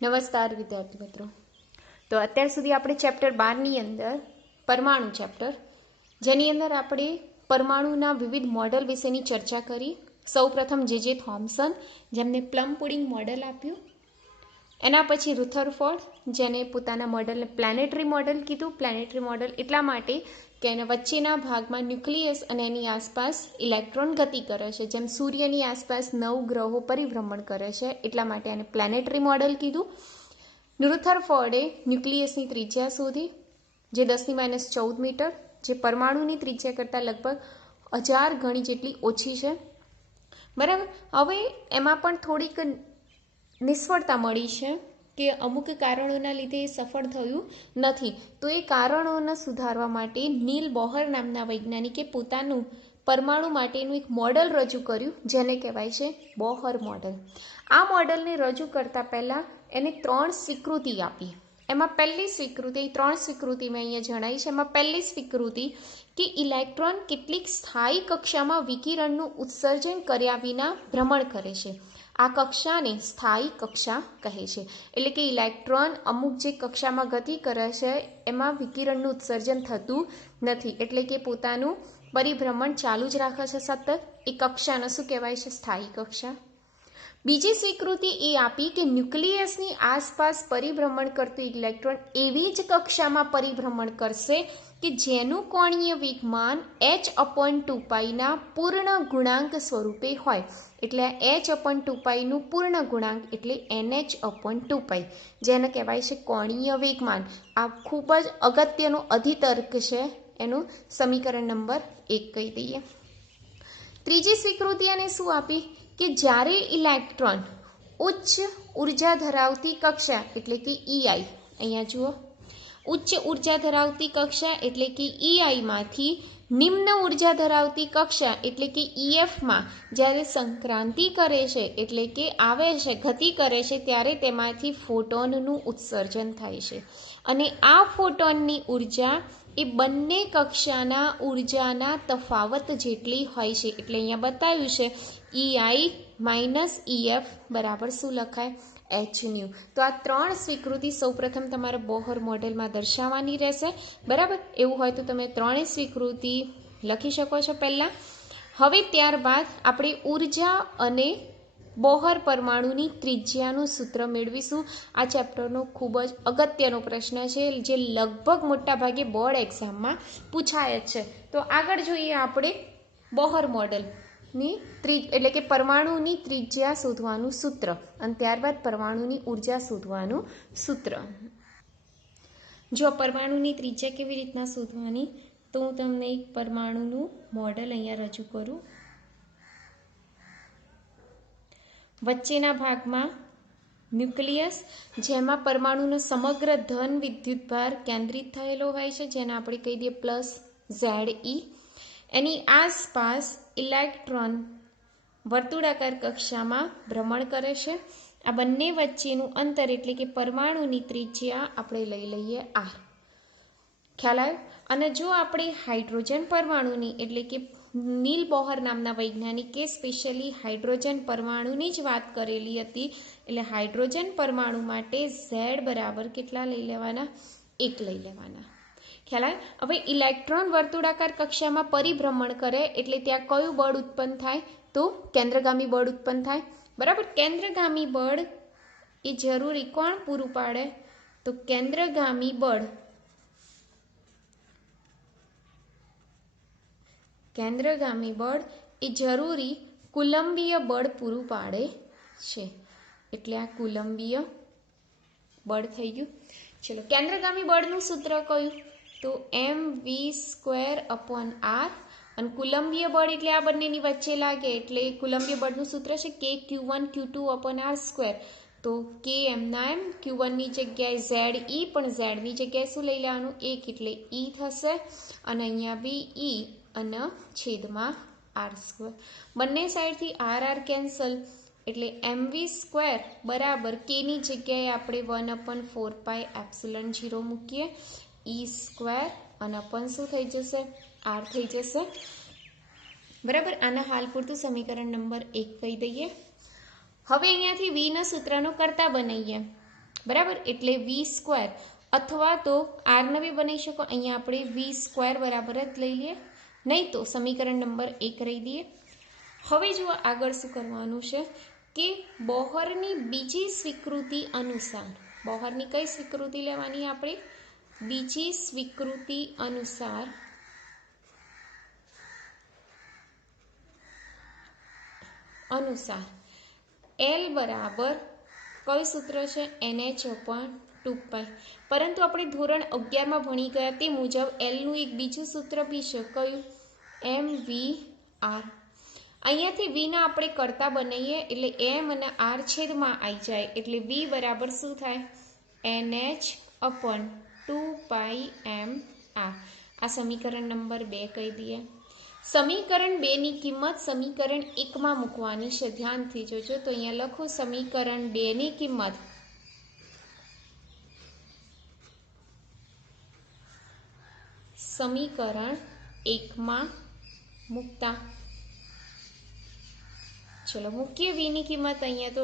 નમસ્કાર વિદ્યાર્થી મિત્રો। તો અત્યાર સુધી આપણે ચેપ્ટર 12 ની અંદર પરમાણુ ચેપ્ટર, જેની અંદર આપણે પરમાણુના વિવિધ મોડલ વિશેની ચર્ચા કરી। સૌપ્રથમ જે થોમ્સન, જેમને પ્લમ પુડિંગ મોડલ આપ્યું, એના પછી રુથરફોર્ડ, જેને પોતાના મોડલને પ્લેનેટરી મોડલ કીધું। પ્લેનેટરી મોડલ એટલા માટે કે એના વચ્ચેના ભાગમાં ન્યુક્લિયસ અને એની આસપાસ ઇલેક્ટ્રોન ગતિ કરે છે, જેમ સૂર્યની આસપાસ 9 ગ્રહો પરિભ્રમણ કરે છે, એટલા માટે એને પ્લેનેટરી મોડલ કીધું। રુથરફોર્ડે ન્યુક્લિયસની ત્રિજ્યા શોધી, જે 10⁻14 મીટર, જે પરમાણુની ત્રિજ્યા કરતાં લગભગ 1000 ગણી જેટલી ઓછી છે, બરાબર। હવે એમાં પણ થોડીક નિષ્ફળતા મળી છે કે અમુક કારણોના લીધે એ સફળ થયું નથી। તો એ કારણોને સુધારવા માટે નીલ બોહર નામના વૈજ્ઞાનિકે પોતાનું પરમાણુ માટેનું એક મોડલ રજૂ કર્યું, જેને કહેવાય છે બોહર મોડલ। આ મોડલને રજૂ કરતાં પહેલાં એને 3 સ્વીકૃતિ આપી। એમાં પહેલી સ્વીકૃતિ, 3 સ્વીકૃતિ મેં અહીંયા જણાવી છે। એમાં પહેલી સ્વીકૃતિ કે ઇલેક્ટ્રોન કેટલીક સ્થાયી કક્ષામાં વિકિરણનું ઉત્સર્જન કર્યા વિના ભ્રમણ કરે છે। આ કક્ષાને સ્થાયી કક્ષા કહે છે, એટલે કે ઇલેક્ટ્રોન અમુક જે કક્ષામાં ગતિ કરે છે એમાં વિકિરણનું ઉત્સર્જન થતું નથી, એટલે કે પોતાનું પરિભ્રમણ ચાલુ જ રાખે છે સતત। એ કક્ષાને શું કહેવાય છે? સ્થાયી કક્ષા। બીજી સ્વીકૃતિ એ આપી કે ન્યુક્લિયસની આસપાસ પરિભ્રમણ કરતું ઇલેક્ટ્રોન એવી જ કક્ષામાં પરિભ્રમણ કરશે કે જેનું કોણીય વેગમાન h/2πના પૂર્ણ ગુણાંક સ્વરૂપે હોય। એટલે h/2πનું પૂર્ણ ગુણાંક એટલે nh/2π, જેને કહેવાય છે કોણીય વેગમાન। આ ખૂબ જ અગત્યનો અધિતર્ક છે, એનું સમીકરણ નંબર 1 કહી દઈએ। ત્રીજી સ્વીકૃતિ એને શું આપી કે જ્યારે ઇલેક્ટ્રોન ઉચ્ચ ઉર્જા ધરાવતી કક્ષા એટલે કે EI, અહીંયા જુઓ, ઉચ્ચ ઉર્જા ધરાવતી કક્ષા એટલે કે EIમાંથી નિમ્ન ઉર્જા ધરાવતી કક્ષા એટલે કે EFમાં જ્યારે સંક્રાંતિ કરે છે, એટલે કે આવે છે, ગતિ કરે છે, ત્યારે તેમાંથી ફોટોનનું ઉત્સર્જન થાય છે। અને આ ફોટોનની ઉર્જા એ બંને કક્ષાના ઉર્જાના તફાવત જેટલી હોય છે। એટલે અહીંયા બતાવ્યું છે EI - EF બરાબર શું લખાય? hν। તો આ 3 સ્વીકૃતિ સૌપ્રથમ તમારે બોહર મોડેલમાં દર્શાવવાની રહેશે, બરાબર। એવું હોય તો તમે 3 સ્વીકૃતિ લખી શકો છો પહેલાં। હવે ત્યારબાદ આપણે ઉર્જા અને બોહર પરમાણુની ત્રિજ્યાનું સૂત્ર મેળવીશું। આ ચેપ્ટરનો ખૂબ જ અગત્યનો પ્રશ્ન છે, જે લગભગ મોટાભાગે બોર્ડ એક્ઝામમાં પૂછાય જ છે। તો આગળ જોઈએ આપણે બોહર મોડલની એટલે કે પરમાણુની ત્રિજ્યા શોધવાનું સૂત્ર, અને ત્યારબાદ પરમાણુની ઉર્જા શોધવાનું સૂત્ર। જો પરમાણુની ત્રિજ્યા કેવી રીતના શોધવાની, તો હું તમને એક પરમાણુનું મોડલ અહીંયા રજૂ કરું। વચ્ચેના ભાગમાં ન્યુક્લિયસ, જેમાં પરમાણુનો સમગ્ર ધન વિદ્યુતભાર કેન્દ્રિત થયેલો હોય છે, જેને આપણે કહી દઈએ +Ze। એની આસપાસ ઇલેક્ટ્રોન વર્તુળાકાર કક્ષામાં ભ્રમણ કરે છે। આ બંને વચ્ચેનું અંતર એટલે કે પરમાણુની ત્રિજ્યા આપણે લઈ લઈએ R। ખ્યાલ આવ્યો? અને જો આપણે હાઇડ્રોજન પરમાણુની એટલે કે નીલ બોહર નામના વૈજ્ઞાનિકે સ્પેશિયલી હાઇડ્રોજન પરમાણુની જ વાત કરેલી હતી, એટલે હાઇડ્રોજન પરમાણુ માટે Z બરાબર કેટલા લઈ લેવાના? 1 લઈ લેવાના। ખ્યાલ આવે? હવે ઇલેક્ટ્રોન વર્તુળાકાર કક્ષામાં પરિભ્રમણ કરે એટલે ત્યાં કયું બળ ઉત્પન્ન થાય? તો કેન્દ્રગામી બળ ઉત્પન્ન થાય, બરાબર। કેન્દ્રગામી બળ એ જરૂરી કોણ પૂરું પાડે? તો કેન્દ્રગામી બળ એ જરૂરી કુલંબીય બળ પૂરું પાડે છે, એટલે આ કુલંબીય બળ થઈ ગયું। ચલો, કેન્દ્રગામી બળનું સૂત્ર કયું? તો mv²/r, અને કુલંબીય બળ એટલે આ બંનેની વચ્ચે લાગે, એટલે કુલંબીય બળનું સૂત્ર છે kq1q2/r²। તો k એમના એમ, q1ની જગ્યાએ Ze, પણ Zની જગ્યાએ શું લઈ લેવાનું? 1, એટલે E થશે, અને અહીંયા બી E અને છેદમાં r²। બંને સાઈડથી r કેન્સલ, એટલે mv² બરાબર kની જગ્યાએ આપણે 1/4πε0 મૂકીએ, E² અને અપન શું થઈ જશે? r થઈ જશે, બરાબર। આના હાલ પૂરતું સમીકરણ નંબર 1 કહી દઈએ। હવે અહીંયાથી વીના સૂત્રનો કરતા બનાવીએ। બરાબર, એટલે વી સ્ક્વેર અથવા તો આરને બી બનાવી શકો, અહીંયા આપણે વી સ્ક્વેર બરાબર જ લઈ લઈએ, નહીં તો સમીકરણ નંબર 1 રહી દઈએ. હવે જુઓ આગળ શું કરવાનું છે કે બોહરની બીજી સ્વીકૃતિ અનુસાર, બોહરની કઈ સ્વીકૃતિ લેવાની આપણે? બીજી સ્વીકૃતિ અનુસાર એલ બરાબર કયું સૂત્ર છે? NH/2π. પરંતુ આપણે ધોરણ 11માં ભણી ગયા તે મુજબ એલનું એક બીજું સૂત્ર બી છે, કયું? MVR. અહીંયાથી વીના આપણે કરતા બનાવીએ એટલે એમ અને આર છેદમાં આવી જાય, એટલે વી બરાબર શું થાય? NH/2πmR. આ સમીકરણ નંબર 2 કહી દઈએ. સમીકરણ 2 ની કિંમત સમીકરણ 1 માં મૂકવાની છે, ધ્યાનથી જોજો. તો અહીંયા લખું સમીકરણ 2 ની કિંમત સમીકરણ 1 માં મૂકતા. ચલો મૂકીએ વી ની કિંમત. અહીંયા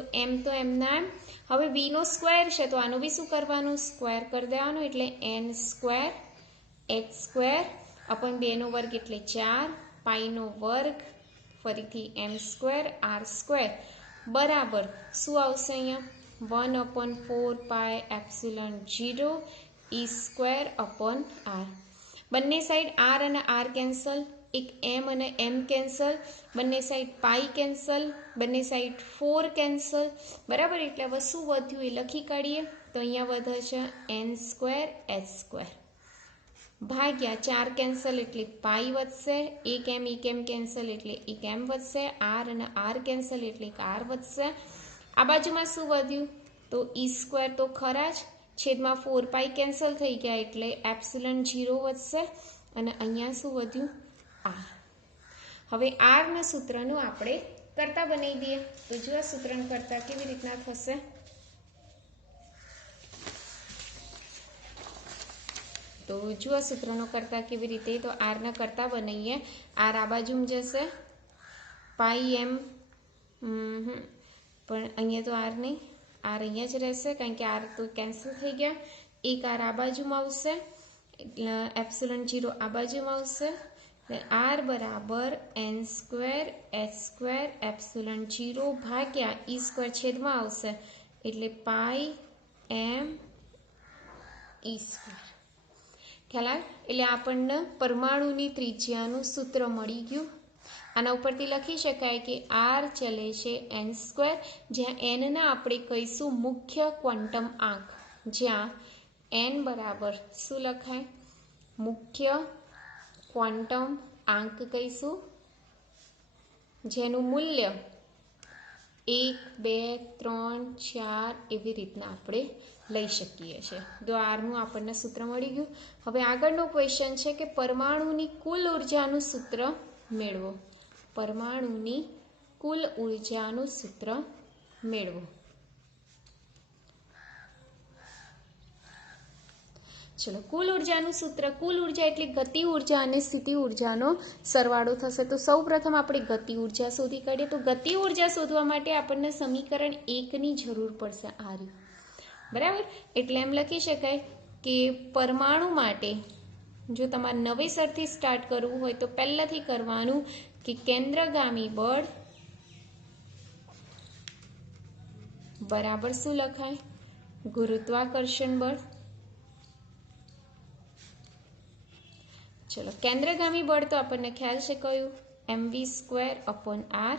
તો એમના એમ. હવે વી નો સ્ક્વેર છે તો આનું બી શું કરવાનું? સ્ક્વેર કરી દેવાનું, એટલે n² h² અપન 2 નો વર્ગ એટલે 4 પાઈ નો વર્ગ ફરીથી m² r² બરાબર શું આવશે? અહીંયા 1/4πε0 e²/r. બંને સાઈડ r અને r કેન્સલ, એક m અને m કેન્સલ, બંને સાઈડ પાઈ કેન્સલ, બંને સાઈડ 4 કેન્સલ. બરાબર, એટલે હવે શું વધ્યું એ લખી કાઢીએ. તો અહીંયા વધે છે n² h² ભાગ્યા 4 કેન્સલ એટલે પાઈ વધશે, એક m કેન્સલ એટલે એક m વધશે, r અને r કેન્સલ એટલે એક r વધશે. આ બાજુમાં શું વધ્યું? તો e² તો ખરા જ, છેદમાં 4 પાઈ કેન્સલ થઈ ગયા એટલે ε0 વધશે, અને અહીંયા શું વધ્યું? r. હવે r ના સૂત્રનું આપણે કરતા બનાવી દઈએ. તો જો આ સૂત્રનું કરતા કેવી રીતના થશે? તો જુઓ સૂત્રનો કરતા કેવી રીતે? તો r ના કરતા બનાવીએ. r આ બાજુમાં જશે, પાઈ m, પણ અહીંયા તો r નહીં, r અહીંયા જ રહેશે કારણ કે r તો કેન્સલ થઈ ગયા. એક r આ બાજુમાં આવશે, એટલે ε0 આ બાજુમાં આવશે. r બરાબર n² h² ε0 ભાગ્યા e² છેદમાં આવશે એટલે પાઈ m e². ખ્યાલ આવે? એટલે આપણને પરમાણુની ત્રિજ્યાનું સૂત્ર મળી ગયું. આના ઉપરથી લખી શકાય કે r ચલે છે n², જ્યાં n ના આપણે કહીશું મુખ્ય ક્વોન્ટમ આંક, જ્યાં n બરાબર શું લખાય? મુખ્ય ક્વોન્ટમ આંક કહીશું, જેનું મૂલ્ય 1, 2, 3, 4 એવી રીતના આપણે લઈ શકીએ છીએ. તો આરનું આપણને સૂત્ર મળી ગયું. હવે આગળનો ક્વેશ્ચન છે કે પરમાણુની કુલ ઉર્જાનું સૂત્ર મેળવો. પરમાણુની કુલ ઉર્જાનું સૂત્ર મેળવો. ચલો, કુલ ઉર્જાનું સૂત્ર, કુલ ઉર્જા એટલે ગતિ ઉર્જા અને સ્થિતિ ઉર્જાનો સરવાળો થશે. તો સૌ પ્રથમ આપણે ગતિ ઉર્જા શોધી કાઢીએ. તો ગતિ ઉર્જા શોધવા માટે આપણને સમીકરણ 1 ની જરૂર પડશે. આ રહ્યું, બરાબર. એટલે એમ લખી શકાય કે પરમાણુ માટે જો તમારે નવેસરથી સ્ટાર્ટ કરવું હોય તો પહેલાથી કરવાનું કે કેન્દ્રગામી બળ બરાબર શું લખાય? ગુરુત્વાકર્ષણ બળ. ચલો, કેન્દ્રગામી બળ તો આપણને ખ્યાલ છે કયું? mv²/r.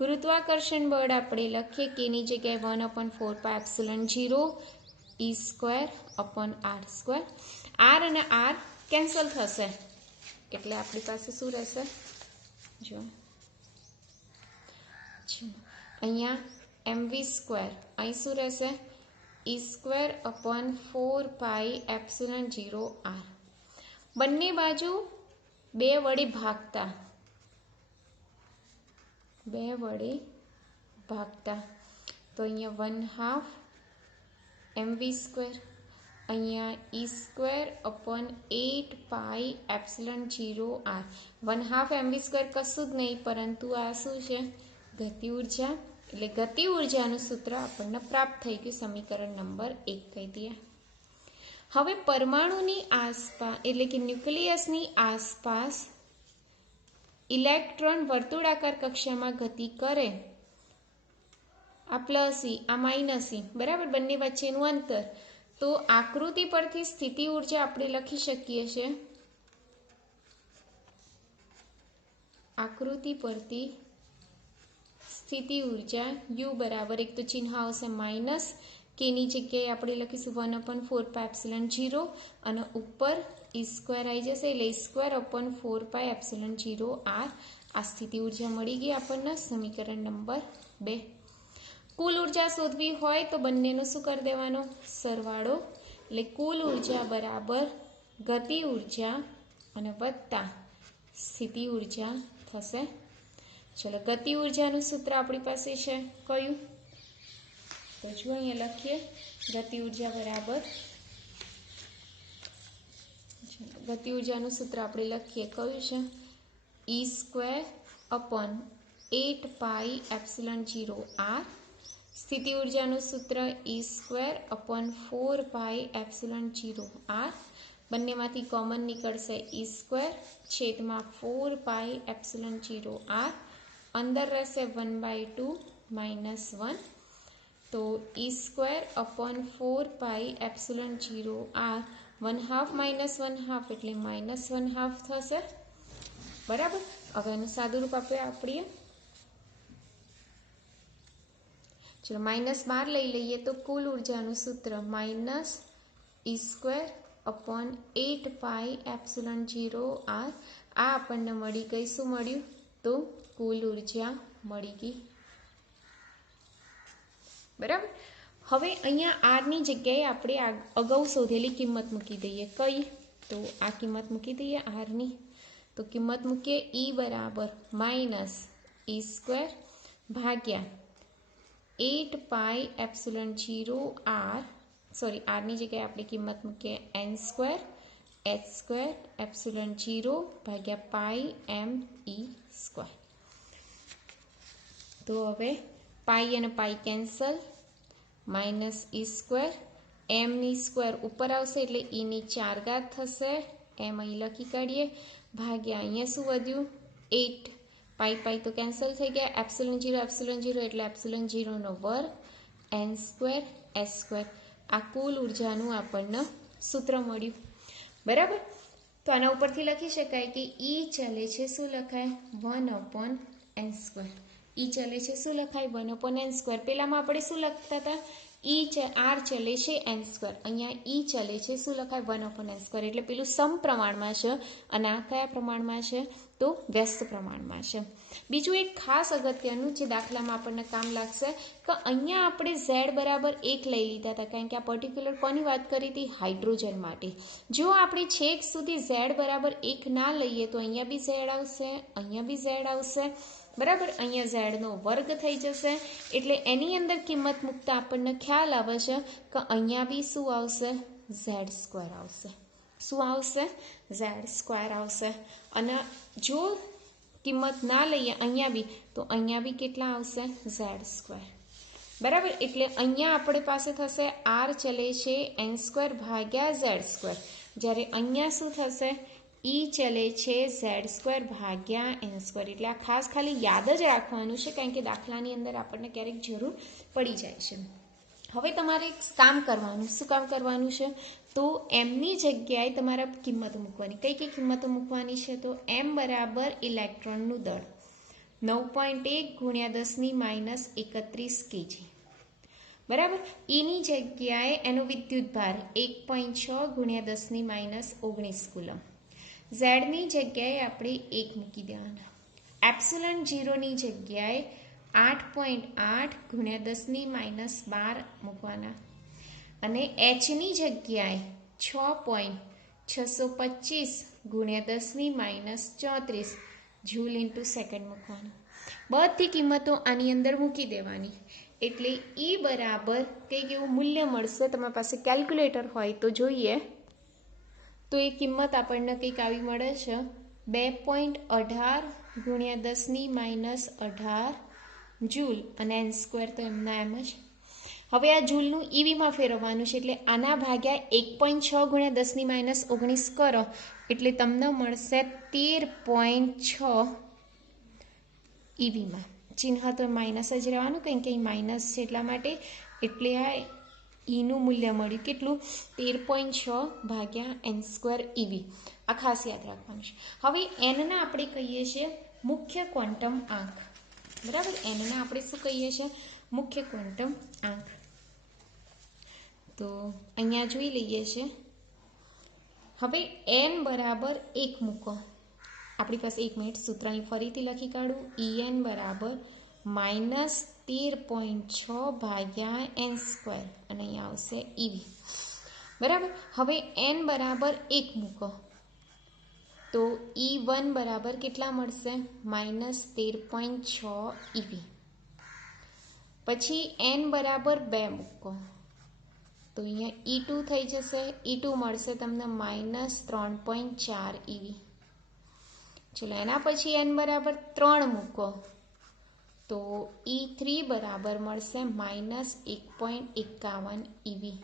ગુરુત્વાકર્ષણ બળ આપણે લખીએ કે ની જગ્યાએ 1/4πε0 e²/r². r અને r કેન્સલ થશે એટલે આપણી પાસે શું રહેશે? જો અહીંયા mv², અહીં શું રહેશે? e²/4πε0r. બંને બાજુ 2 વડે ભાગતા, 2 વડે ભાગતા તો અહીંયા 1/2 mv², અહીંયા e²/8πε0r. 1/2 mv² કશું જ નહીં, પરંતુ આ શું છે? ગતિ ઉર્જા. એટલે ગતિ ઉર્જાનું સૂત્ર આપણને પ્રાપ્ત થઈ ગયું, સમીકરણ નંબર 1 કહી દઈએ. હવે પરમાણુની આસપાસ એટલે કે ન્યુક્લિયસની આસપાસ ઇલેક્ટ્રોન વર્તુળાકાર કક્ષામાં ગતિ કરે, આ પ્લસ ઈ આ માઇનસ ઈ, બરાબર, બંને વચ્ચેનું અંતર, તો આકૃતિ પરથી સ્થિતિ ઉર્જા આપણે લખી શકીએ છીએ. આકૃતિ પરથી સ્થિતિ ઉર્જા U બરાબર, એક તો ચિહ્ન આવશે માઇનસ, કેની જગ્યાએ આપણે લખીશું 1/4πε0 અને ઉપર E² આવી જશે એટલે E²/4πε0r. આ સ્થિતિ ઉર્જા મળી ગઈ આપણને, સમીકરણ નંબર 2. કુલ ઉર્જા શોધવી હોય તો બંનેનો શું કરી દેવાનો? સરવાળો. એટલે કુલ ઉર્જા બરાબર ગતિ ઉર્જા અને વત્તા સ્થિતિ ઉર્જા થશે. ચલો, ગતિ ઉર્જાનું સૂત્ર આપણી પાસે છે કયું? તો જો અહીંયા લખીએ, ગતિ ઉર્જા બરાબર, ગતિ ઉર્જાનું સૂત્ર આપણે લખીએ કયું છે? E²/8πε0r. સ્થિતિ ઉર્જાનું સૂત્ર E²/4πε0r. બંનેમાંથી કોમન નીકળશે E²/4πε0r. અંદર રહેશે 1/2 -1, તો E²/4πε0r 1/2 -1/2 એટલે -1/2 થશે, બરાબર. હવે એનું સાદું રૂપ આપીએ. ચલો, -12 લઈ લઈએ તો કુલ ઉર્જાનું સૂત્ર -E²/8πε0r. આ આપણને મળી ગઈ, શું મળ્યું? તો કુલ ઉર્જા મળી ગઈ, બરાબર. હવે અહીંયા આરની જગ્યાએ આપણે અગાઉ શોધેલી કિંમત મૂકી દઈએ. કઈ? તો આ કિંમત મૂકી દઈએ આરની. તો કિંમત મૂકીએ E બરાબર -E²/8πε0r. સોરી, આરની જગ્યાએ આપણે કિંમત મૂકીએ n²h²ε0/πme². તો હવે પાઈ અને પાઈ કેન્સલ, -E², mની સ્ક્વેર ઉપર આવશે એટલે eની 4 ઘાત થશે, m અહીં લખી કાઢીએ, ભાગ્યા અહીંયા શું વધ્યું? 8. પાઈ તો કેન્સલ થઈ ગયા, ε0 એટલે ε0નો વર્ગ, n²h². આ કુલ ઉર્જાનું આપણને સૂત્ર મળ્યું, બરાબર. તો આના ઉપરથી લખી શકાય કે E ચલે છે શું લખાય? 1/n². E ચલે છે શું લખાય? 1/n². પેલામાં આપણે શું લખતા હતા? r ચલે છે n². અહીંયા E ચલે છે શું લખાય? 1/n². એટલે પેલું સમપ્રમાણમાં છે અને આ કયા પ્રમાણમાં છે? તો વ્યસ્ત પ્રમાણમાં છે. બીજું એક ખાસ અગત્યનું જે દાખલામાં આપણને કામ લાગશે કે અહીંયા આપણે z બરાબર 1 લઈ લીધા હતા, કારણ કે આ પર્ટિક્યુલર કોની વાત કરી હતી? હાઇડ્રોજન માટે. જો આપણે છેક સુધી z બરાબર 1 ના લઈએ તો અહીંયા બી z આવશે, અહીંયા બી z આવશે, બરાબર. અહીંયા ઝેડનો વર્ગ થઈ જશે એટલે એની અંદર કિંમત મૂકતા આપણને ખ્યાલ આવે છે કે અહીંયા બી શું આવશે? z² આવશે. શું આવશે? z² આવશે. અને જો કિંમત ના લઈએ અહીંયા બી, તો અહીંયા બી કેટલા આવશે? z², બરાબર. એટલે અહીંયા આપણી પાસે થશે r ચલે છે n²/z², જ્યારે અહીંયા શું થશે? E ચલે છે z²/n². એટલે આ ખાસ ખાલી યાદ જ રાખવાનું છે, કારણ કે દાખલાની અંદર આપણને ક્યારેક જરૂર પડી જાય છે. હવે તમારે એક કામ કરવાનું. શું કામ કરવાનું છે? તો mની જગ્યાએ તમારે કિંમતો મૂકવાની. કઈ કઈ કિંમતો મૂકવાની છે? તો m બરાબર ઇલેક્ટ્રોનનું દળ 9.1 × 10⁻31 kg, બરાબર. એની જગ્યાએ એનો વિદ્યુતભાર 1.6 × 10⁻19 કુલમ. ઝેડની જગ્યાએ આપણે 1 મૂકી દેવાના. ε0ની જગ્યાએ 8.8 × 10⁻12 મૂકવાના અને hની જગ્યાએ 6.625 × 10⁻34 જૂલ ઇન્ટુ સેકન્ડ મૂકવાનું. બધી કિંમતો આની અંદર મૂકી દેવાની. એટલે E બરાબર કંઈક એવું મૂલ્ય મળશે. તમારી પાસે કેલ્ક્યુલેટર હોય તો જોઈએ, તો એ કિંમત આપણને કંઈક આવી મળે છે 2.18 × 10⁻18 જૂલ અને એન સ્ક્વેર તો એમના એમ જ. હવે આ જૂલનું ઈવીમાં ફેરવવાનું છે, એટલે આના ભાગ્યા 1.6 ગુણ્યા 10⁻19 કરો એટલે તમને મળશે 13.6 ઈવીમાં. ચિહ્ન તો માઇનસ જ રહેવાનું, કંઈ કંઈ માઇનસ છે એટલા માટે. એટલે આ ઈનું મૂલ્ય મળ્યું કેટલું? 13.6 ભાગ્યા એન સ્ક્વેર ઈવી. આ ખાસ યાદ રાખવાનું છે. હવે એનના આપણે કહીએ છીએ મુખ્ય ક્વોન્ટમ આંક. બરાબર, એનના આપણે શું કહીએ છીએ? મુખ્ય ક્વોન્ટમ આંક. તો અહીંયા જોઈ લઈએ છીએ. હવે એન બરાબર 1 મૂકો. આપણી પાસે 1 મિનિટ સૂત્ર અહીં ફરીથી લખી કાઢું. En બરાબર -13.6 ભાગ્યા એન સ્ક્વેર અને અહીંયા આવશે ઈવી. બરાબર, હવે એન બરાબર 1 મૂકો તો E1 બરાબર કેટલા મળશે? -13.6 ઈવી. પછી એન બરાબર 2 મૂકો તો અહીંયા E2 થઈ જશે. E2 મળશે તમને -3.4 ઈવી. ચલો એના પછી એન બરાબર 3 મૂકો તો E3 બરાબર મળશે -1.51 ઈવી.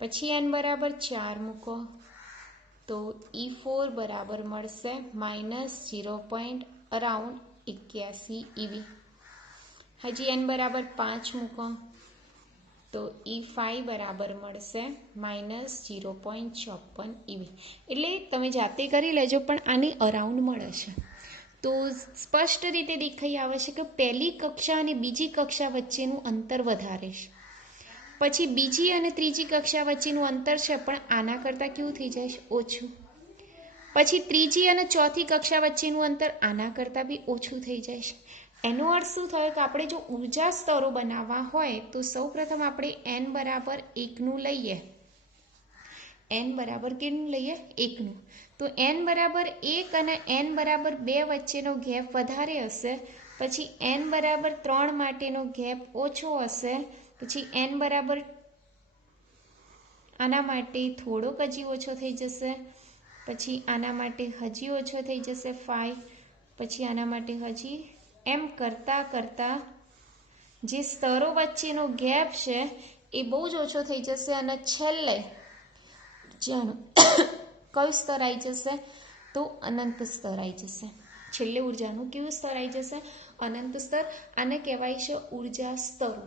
પછી એન બરાબર 4 મૂકો તો E4 બરાબર મળશે -0.81 ઈવી. હજી એન બરાબર 5 મૂકો તો E5 બરાબર મળશે -0.54 ઈવી. એટલે તમે જાતે કરી લેજો, પણ આની અરાઉન્ડ મળે છે. તો સ્પષ્ટ રીતે દેખાઈ આવે છે કે પહેલી કક્ષા અને બીજી કક્ષા વચ્ચેનું અંતર વધારે છે. પછી બીજી અને ત્રીજી કક્ષા વચ્ચેનું અંતર છે પણ આના કરતાં કેવું થઈ જાય છે? ઓછું. પછી ત્રીજી અને ચોથી કક્ષા વચ્ચેનું અંતર આના કરતાં બી ઓછું થઈ જાય છે. એનો અર્થ શું થયો કે આપણે જો ઉર્જા સ્તરો બનાવવા હોય તો સૌપ્રથમ આપણે એન બરાબર 1નું લઈએ. એન બરાબર કેટલું લઈએ? 1નું. તો એન બરાબર 1 અને એન બરાબર 2 વચ્ચેનો ગેપ વધારે હશે. પછી એન બરાબર 3 માટેનો ગેપ ઓછો હશે. પછી એન બરાબર આના માટે થોડોક હજી ઓછો થઈ જશે. પછી આના માટે હજી ઓછો થઈ જશે 5. પછી આના માટે હજી એમ કરતાં જે સ્તરો વચ્ચેનો ગેપ છે એ બહુ જ ઓછો થઈ જશે. અને છેલ્લે જેનું કયું સ્તર આવી જશે? તો અનંત સ્તર આવી જશે. છેલ્લે ઉર્જાનું કેવું સ્તર આવી જશે? અનંત સ્તર. આને કહેવાય છે ઉર્જા સ્તરો.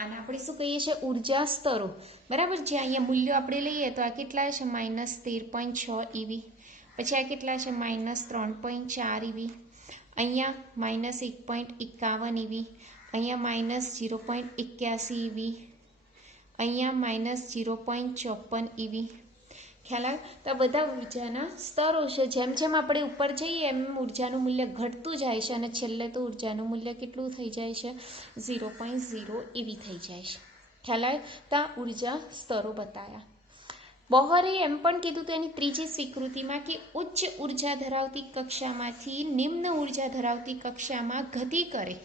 આને આપણે શું કહીએ છીએ? ઉર્જા સ્તરો. બરાબર, જે અહીંયા મૂલ્યો આપણે લઈએ તો આ કેટલા છે? -13.6 ઈવી. પછી આ કેટલા છે? -3.4 ઈવી. અહીંયા -1.51 ઈવી. અહીંયા -0.81 ઈવી. અહીંયા -0.54 ઈવી. ખ્યાલ આવે? તો આ બધા ઉર્જાના સ્તરો છે. જેમ જેમ આપણે ઉપર જઈએ એમ ઉર્જાનું મૂલ્ય ઘટતું જાય છે અને છેલ્લે તો ઉર્જાનું મૂલ્ય કેટલું થઈ જાય છે? 0.0 ઈવી થઈ જાય છે. ખ્યાલ આવે? તો આ ઉર્જા સ્તરો બતાવ્યા. બોહરે એમ પણ કીધું તેની ત્રીજી સ્વીકૃતિમાં કે ઉચ્ચ ઉર્જા ધરાવતી કક્ષામાંથી નિમ્ન ઉર્જા ધરાવતી કક્ષામાં ગતિ કરે.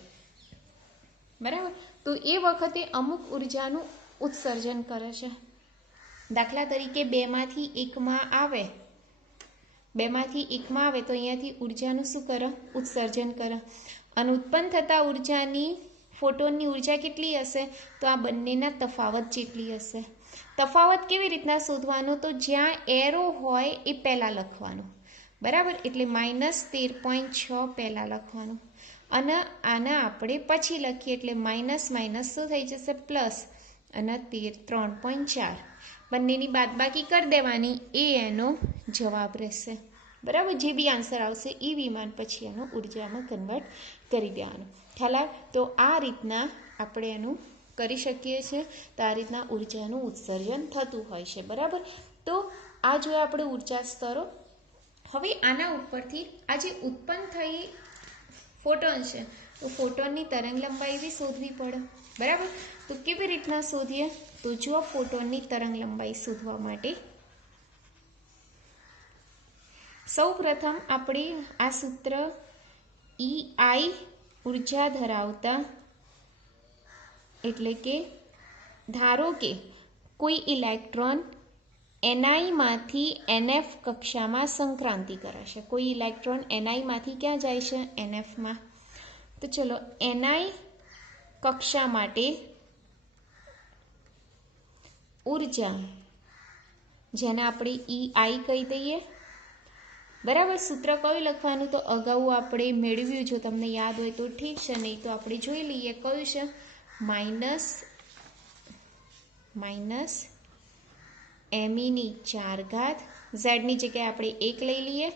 બરાબર, તો એ વખતે અમુક ઉર્જાનું ઉત્સર્જન કરે છે. દાખલા તરીકે 2માંથી 1માં આવે. 2માંથી 1માં આવે તો અહીંયાથી ઉર્જાનું શું કરે? ઉત્સર્જન કરે. અને ઉત્પન્ન થતા ઉર્જાની ફોટોનની ઉર્જા કેટલી હશે? તો આ બંનેના તફાવત જેટલી હશે. તફાવત કેવી રીતના શોધવાનો? તો જ્યાં એરો હોય એ પહેલાં લખવાનું. બરાબર, એટલે -13.6 પહેલાં લખવાનું અને આના આપણે પછી લખીએ એટલે માઇનસ શું થઈ જશે? પ્લસ અને 3.4 બંનેની બાદબાકી કરી દેવાની. એ એનો જવાબ રહેશે. બરાબર, જે બી આન્સર આવશે એ વિમાન પછી એનો ઉર્જામાં કન્વર્ટ કરી દેવાનું. ખ્યાલ આવે? તો આ રીતના આપણે એનું કરી શકીએ છીએ. તો આ રીતના ઉર્જાનું ઉત્સર્જન થતું હોય છે. બરાબર, તો આ જોયા આપણે ઉર્જા સ્તરો. હવે આના ઉપરથી આ જે ઉત્પન્ન થઈ ફોટોન છે તો ફોટોનની તરંગ લંબાઈ બી શોધવી પડે. બરાબર, તો કેવી રીતના શોધીએ? તો જો ફોટોનની તરંગ લંબાઈ શોધવા માટે સૌ પ્રથમ આપણે આ સૂત્ર EI ઉર્જા ધરાવતા, એટલે કે ધારો કે કોઈ ઇલેક્ટ્રોન NI માંથી NF કક્ષામાં સંક્રાંતિ કરે છે. કોઈ ઇલેક્ટ્રોન NI માંથી ક્યાં જાય છે? NF માં. તો ચલો એનઆઈ કક્ષા માટે ઉર્જા, જેને આપણે EI કહી દઈએ, બરાબર. સૂત્ર કયું લખવાનું? તો અગાઉ આપણે મેળવ્યું, જો તમને યાદ હોય તો ઠીક છે, નહીં તો આપણે જોઈ લઈએ. કયું છે? માઇનસ me⁴ ઝેડની જગ્યાએ આપણે 1 લઈ લઈએ,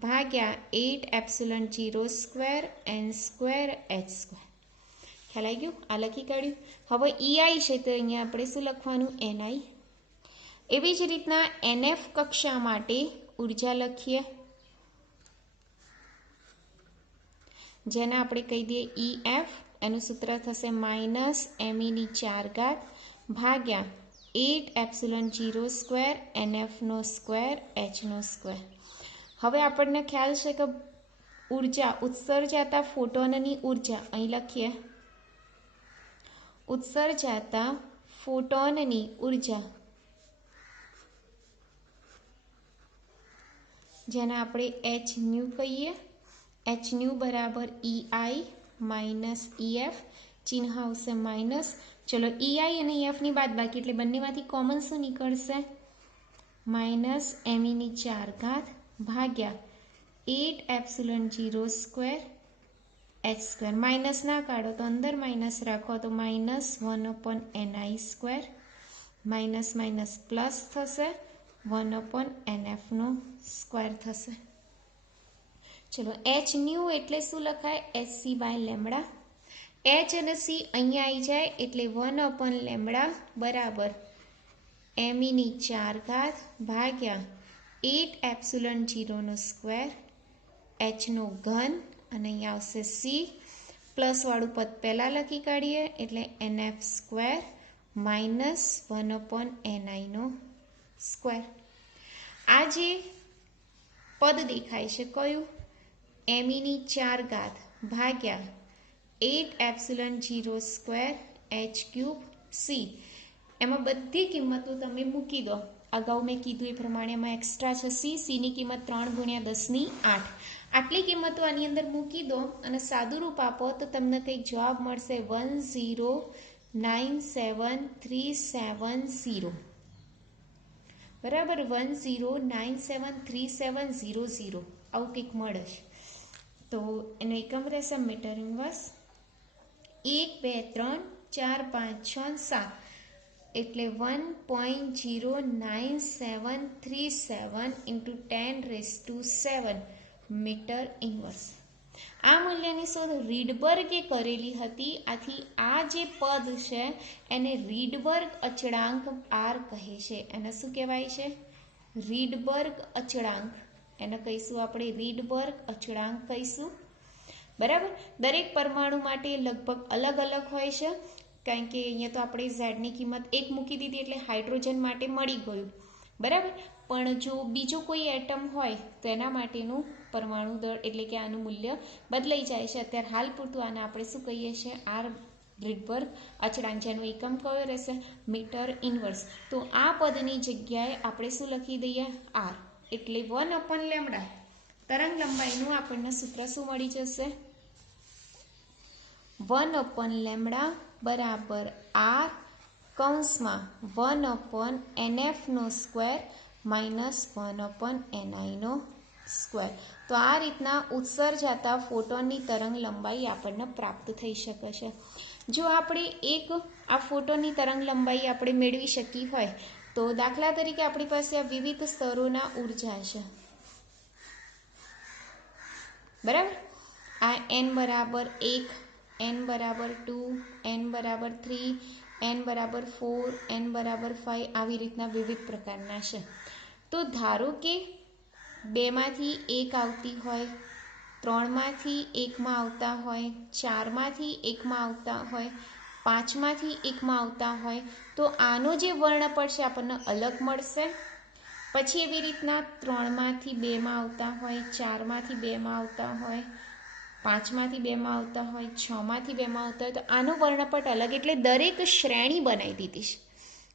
ભાગ્યા 8ε0² n² h². ખ્યાલ આવી ગયું? આ લખી કાઢ્યું. હવે EI છે તો અહીંયા આપણે શું લખવાનું? NI. એવી જ રીતના NF કક્ષા માટે ઉર્જા લખીએ, જેને આપણે કહી દઈએ EF. એનું સૂત્ર થશે -me⁴ ભાગ્યા 8ε0² nF² h². હવે આપણને ખ્યાલ છે કે ઉર્જા, ઉત્સર્જાતા ફોટોનની ઉર્જા અહીં લખીએ. ઉત્સર્જાતા ફોટોનની ઉર્જા, જેને આપણે hν કહીએ. hν બરાબર EI માઇનસ EF, ચિહ્ન આવશે માઇનસ. ચલો EI અને EF ની બાદ બાકી, એટલે બંનેમાંથી કોમન શું નીકળશે? -me⁴ ભાગ્યા 8ε0² h². માઇનસ ના કાઢો તો અંદર માઇનસ રાખો તો -1/ni², માઇનસ માઇનસ પ્લસ થશે, 1/nf² થશે. ચલો hν એટલે શું લખાય? hc/λ. h અને c અહીંયા આવી જાય એટલે 1/λ બરાબર me⁴ ભાગ્યા 8ε0² h3, અને અહીંયા આવશે c. પ્લસ વાળું પદ પહેલા લખી કાઢીએ એટલે nf² માઇનસ 1/ni². આ જે પદ દેખાય છે કયું? me⁴ ભાગ્યા 8ε0² h3c. એમાં બધી કિંમતો તમે મૂકી દો. અગાઉ મેં કીધું એ પ્રમાણે એમાં એક્સ્ટ્રા છે c. ની કિંમત 3×10⁸. આટલી કિંમતો આની અંદર મૂકી દો અને સાદું રૂપ આપો તો તમને કંઈક જવાબ મળશે 1097370. બરાબર, 1097370 આવું કંઈક મળે છે. તો એનો એકમ રહેશે મીટર ઇન્વર્સ. 1 2 3 4 5 6 7 એટલે 1.09737 × 10⁷ મીટર ઇન્વર્સ. આ મૂલ્યની શોધ રીડબર્ગે કરેલી હતી. આથી આ જે પદ છે એને રીડબર્ગ અચળાંક R કહે છે. એને શું કહેવાય છે? રીડબર્ગ અચળાંક. એને કહીશું આપણે રીડબર્ગ અચળાંક કહીશું. બરાબર. દરેક પરમાણુ માટે લગભગ અલગ અલગ હોય છે, કારણ કે અહીંયા તો આપણે ઝેડની કિંમત 1 મૂકી દીધી એટલે હાઇડ્રોજન માટે મળી ગયું. બરાબર. પણ જો બીજો કોઈ એટમ હોય તો એના માટેનું પરમાણુ દળ એટલે કે આનું મૂલ્ય બદલાઈ જાય છે. અત્યારે હાલ પૂરતું આને આપણે શું કહીએ છીએ? R રીડબર્ગ અચળાંક, જેનો એકમ કયો રહેશે? Metre inverse. તો આ પદની જગ્યાએ આપણે શું લખી દઈએ? R. એટલે 1/λ તરંગ લંબાઈનું આપણને સૂત્ર શું મળી જશે? 1/λ બરાબર R કૌંસમાં 1/nf² માઇનસ 1/ni². તો આ રીતના ઉત્સર્જાતા ફોટોનની તરંગ લંબાઈ આપણને પ્રાપ્ત થઈ શકે છે. જો આપણે આ ફોટોનની તરંગ લંબાઈ આપણે મેળવી શકી હોય તો દાખલા તરીકે આપણી પાસે આ વિવિધ સ્તરોના ઉર્જા છે. બરાબર. આ n બરાબર 1, n બરાબર 2, n બરાબર 3, n બરાબર 4, n બરાબર 5 આવી રીતના વિવિધ પ્રકારના છે. તો ધારો કે 2માંથી 1 આવતી હોય, 3માંથી 1માં આવતા હોય, 4માંથી 1માં આવતા હોય, 5માંથી 1માં આવતા હોય, તો આનો જે વર્ણપટ છે આપણને અલગ મળશે. પછી એવી રીતના 3માંથી 2માં આવતા હોય, 4માંથી 2માં આવતા હોય, 5માંથી 2માં આવતા હોય, 6માંથી 2માં આવતા હોય, તો આનો વર્ણપટ અલગ. એટલે દરેક શ્રેણી બનાવી દીધી છે.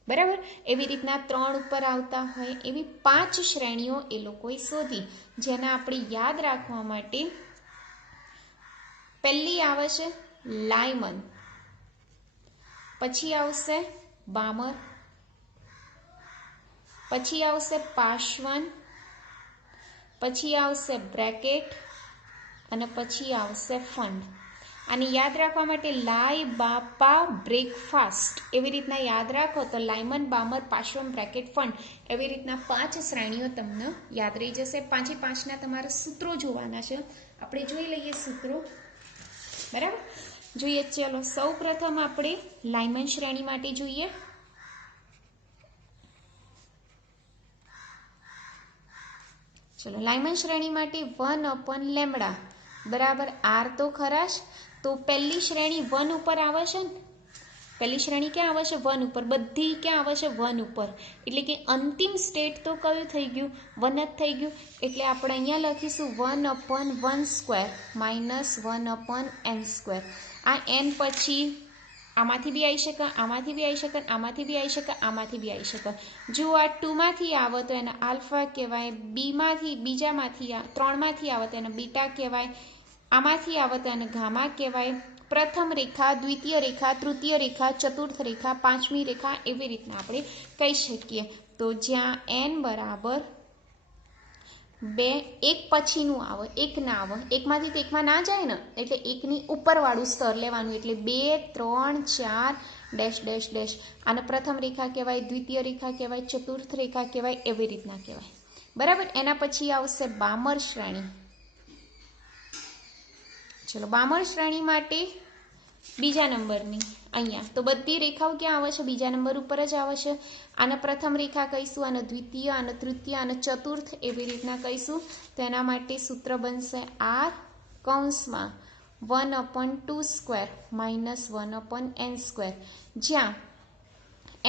બરાબર. એવી રીતના 3 ઉપર આવતા હોય એવી 5 શ્રેણીઓ એ લોકોએ શોધી, જેને આપણે યાદ રાખવા માટે પહેલી આવશે લાયમન, પછી આવશે બામર, પછી આવશે પાશ્વન, પછી આવશે બ્રેકેટ અને પછી આવશે ફંડ. આને યાદ રાખવા માટે લાય બાપા બ્રેકફાસ્ટ એવી રીતના યાદ રાખો તો લાયમન, બામર, પાશ્વન, બ્રેકેટ, ફંડ એવી રીતના 5 શ્રેણીઓ તમને યાદ રહી જશે. 5 તમારે સૂત્રો જોવાના છે. આપણે જોઈ લઈએ સૂત્રો. બરાબર, જોઈએ. ચલો સૌ પ્રથમ આપણે લાયમન શ્રેણી માટે જોઈએ. ચલો લાયમન શ્રેણી માટે 1/લેમ્બડા બરાબર આર તો ખરા જ. તો પહેલી શ્રેણી 1 ઉપર આવે છે ને, પહેલી શ્રેણી ક્યાં આવે છે? 1 ઉપર. બધી ક્યાં આવે છે? 1 ઉપર. એટલે કે અંતિમ સ્ટેટ તો કયું થઈ ગયું? 1 જ થઈ ગયું. એટલે આપણે અહીંયા લખીશું 1/1² માઇનસ 1/n². આ n પછી આમાંથી બી આવી શકે, આમાંથી બી આવી શકે, આમાંથી બી આવી શકે, આમાંથી બી આવી શકે. જો આ 2 માંથી આવે તો એને આલ્ફા કહેવાય, બીમાંથી બીજામાંથી 3 માંથી આવે તો એને બીટા કહેવાય, આમાંથી આવે તો એને ગામા કહેવાય. પ્રથમ રેખા, દ્વિતીય રેખા, તૃતીય રેખા, ચતુર્થ રેખા, પાંચમી રેખા એવી રીતના આપણે કહી શકીએ. તો જ્યાં n બરાબર 2, 1 પછીનું આવે, 1 ના આવે, 1 માંથી તો 1 માં ના જાય ને, એટલે 1 ની ઉપરવાળું સ્તર લેવાનું. એટલે 2, 3, 4 ડેશ ડેશ ડેશ. આને પ્રથમ રેખા કહેવાય, દ્વિતીય રેખા કહેવાય, ચતુર્થ રેખા કહેવાય, એવી રીતના કહેવાય. બરાબર. એના પછી આવશે બામર શ્રેણી. ચલો બામર શ્રેણી માટે બીજા નંબરની અહીંયા તો બધી રેખાઓ ક્યાં આવે છે? બીજા નંબર ઉપર જ આવે છે. આને પ્રથમ રેખા કહીશું, આને દ્વિતીય, આને તૃતીય, આને ચતુર્થ એવી રીતના કહીશું. તો એના માટે સૂત્ર બનશે r કૌંસમાં 1/2² માઇનસ 1/n². જ્યાં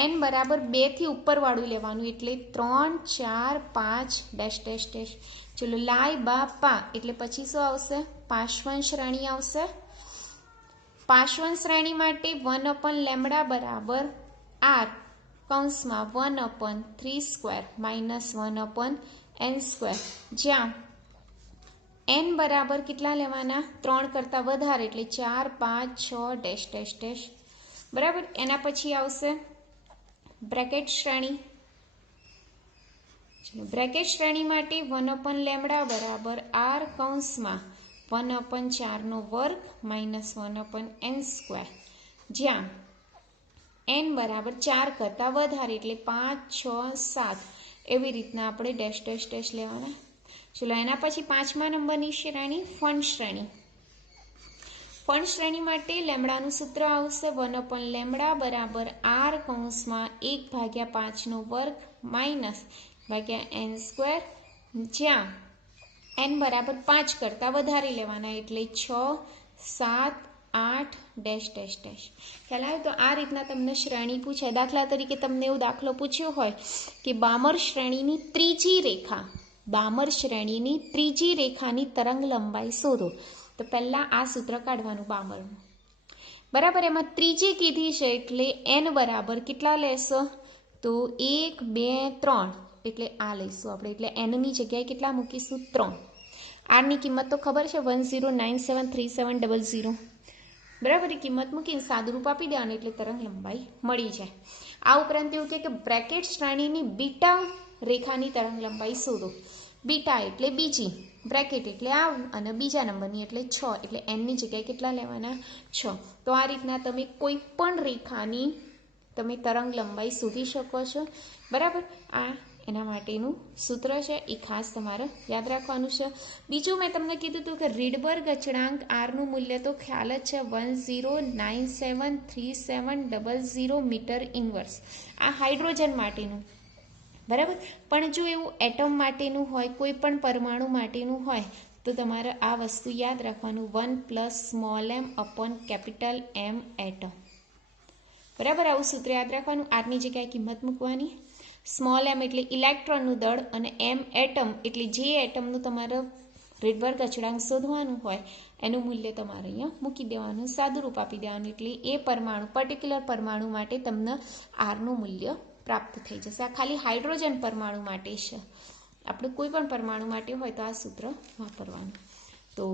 n બરાબર 2 થી ઉપરવાળું લેવાનું. એટલે 3, 4, 5 ડેશ ડેશ ડેશ. ચલો લાય બા પા એટલે પછી શું આવશે? પાશ્વન શ્રેણી આવશે. પાશ્વન શ્રેણી માટે 1/લેમ્બડા બરાબર r કૌંસમાં 1/3² માઇનસ 1/n². જ્યાં n બરાબર કેટલા લેવાના? 3 કરતાં વધારે એટલે 4, 5, 6 ડેશ ડેશ ડેશ. બરાબર. એના પછી આવશે બ્રેકેટ શ્રેણી. બ્રેકેટ શ્રેણી માટે 1/લેમ્બડા બરાબર r કૌંસમાં 1/4² માઇનસ 1/n². જ્યાં n બરાબર 4 કરતાં વધારે એટલે 5, 6, 7 એવી રીતના આપણે ડેશ ડેશ ડેશ લેવાના. ચલો એના પછી 5મા નંબરની શ્રેણી ફંડ શ્રેણી. ફંડ શ્રેણી માટે લેમ્બડાનું સૂત્ર આવશે 1/લેમ્બડા બરાબર r કૌંસમાં 1/5² માઇનસ n². જ્યાં n બરાબર 5 કરતાં વધારે લેવાના એટલે 6, 7, 8 ડેશ ડેશ ડેશ. ખ્યાલ આવે? તો આ રીતના તમને શ્રેણી પૂછે. દાખલા તરીકે તમને એવો દાખલો પૂછ્યો હોય કે બામર શ્રેણીની ત્રીજી રેખા, બામર શ્રેણીની ત્રીજી રેખાની તરંગ લંબાઈ શોધો. તો પહેલાં આ સૂત્ર કાઢવાનું બામરનું. બરાબર. એમાં ત્રીજી કીધી છે એટલે n બરાબર કેટલા લેશો? તો 1, 2, 3 એટલે આ લઈશું આપણે. એટલે nની જગ્યાએ કેટલા મૂકીશું? 3. આરની કિંમત તો ખબર છે 10973700. બરાબર. એ કિંમત મૂકીને સાદુરૂપ આપી દેવાનું એટલે તરંગ લંબાઈ મળી જાય. આ ઉપરાંત એવું કે બ્રેકેટ શ્રેણીની બીટા રેખાની તરંગ લંબાઈ શોધો. બીટા એટલે બીજી, બ્રેકેટ એટલે આ અને બીજા નંબરની એટલે 6. એટલે nની જગ્યાએ કેટલા લેવાના? 6. તો આ રીતના તમે કોઈ પણ રેખાની તમે તરંગ લંબાઈ શોધી શકો છો. બરાબર. આ એના માટેનું સૂત્ર છે, એ ખાસ તમારે યાદ રાખવાનું છે. બીજું મેં તમને કીધું હતું કે રીડબર્ગ અચળાંક આરનું મૂલ્ય તો ખ્યાલ જ છે 10973700 મીટર ઇન્વર્સ. આ હાઇડ્રોજન માટેનું. બરાબર. પણ જો એવું એટમ માટેનું હોય, કોઈ પણ પરમાણુ માટેનું હોય તો તમારે આ વસ્તુ યાદ રાખવાનું 1 + સ્મોલ m/M એટમ. બરાબર. આવું સૂત્ર યાદ રાખવાનું. આરની જગ્યાએ કિંમત મૂકવાની. સ્મોલ m એટલે ઇલેક્ટ્રોનનું દળ અને m એટમ એટલે જે એટમનું તમારે રીડબર્ગ અચળાંક શોધવાનું હોય એનું મૂલ્ય તમારે અહીંયા મૂકી દેવાનું, સાદુરૂપ આપી દેવાનું. એટલે એ પરમાણુ, પર્ટિક્યુલર પરમાણુ માટે તમને આરનું મૂલ્ય પ્રાપ્ત થઈ જશે. આ ખાલી હાઇડ્રોજન પરમાણુ માટે છે. આપણે કોઈ પણ પરમાણુ માટે હોય તો આ સૂત્ર વાપરવાનું. તો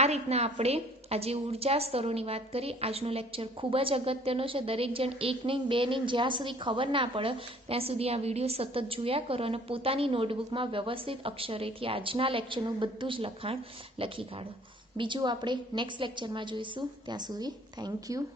આ રીતના આપણે આજે ઉર્જા સ્તરોની વાત કરી. આજનો લેક્ચર ખૂબ જ અગત્યનો છે. દરેક જણ એક નહીં બે નહીં, જ્યાં સુધી ખબર ના પડે ત્યાં સુધી આ વિડીયો સતત જોયા કરો અને પોતાની નોટબુકમાં વ્યવસ્થિત અક્ષરેથી આજના લેક્ચરનું બધું જ લખાણ લખી કાઢો. બીજું આપણે નેક્સ્ટ લેક્ચરમાં જોઈશું. ત્યાં સુધી થેન્ક યુ.